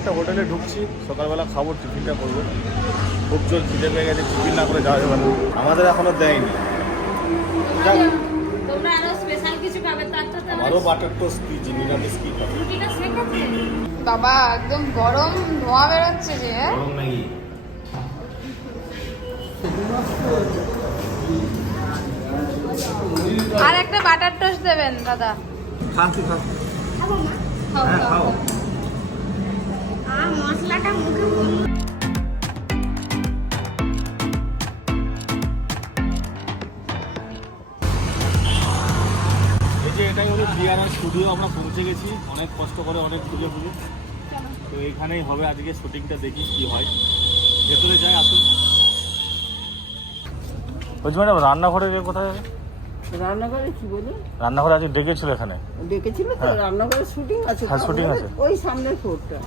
একটা হোটেলে ঢুকছি, সকালবেলা খাবো, টিফিনটা করবো। খুব জোর খিদে পেয়ে গেছে, টিফিন না করে যাওয়া যাবে না। আমাদের এখনো দেয়নি। তোমরা আরো স্পেশাল কিছু পাবে, তার সাথে আরও বাটার টোস্ট কি নিরামিষ কি পাবে? রুটিটা শেখাচ্ছে। বাবা একদম গরম ধোঁয়া বেরোচ্ছে যে। গরম নাকি? আর একটা বাটার টোস্ট দেবেন দাদা। খাচ্ছি খাচ্ছি। খাবো না? হ্যাঁ খাও। মশলাটা মুখে এই যে এটাই হলো ডিআরআর স্টুডিও। আমরা পৌঁছে গেছি অনেক কষ্ট করে, অনেক খুঁজে খুঁজে। তো এখানেই হবে আজকে শুটিংটা, দেখি কি হয়। ভেতরে যাই, আসুন। বলছি ম্যাডাম, রান্নাঘরে কোথায় যাবে? রান্নাঘরে কি বলুন? রান্নাঘরে আজকে ডেকেছিল এখানে। ডেকেছিল তো? হ্যাঁ। রান্নাঘরে শুটিং আছে। হ্যাঁ, শুটিং আছে। ওই সামনের ফ্লোরটা।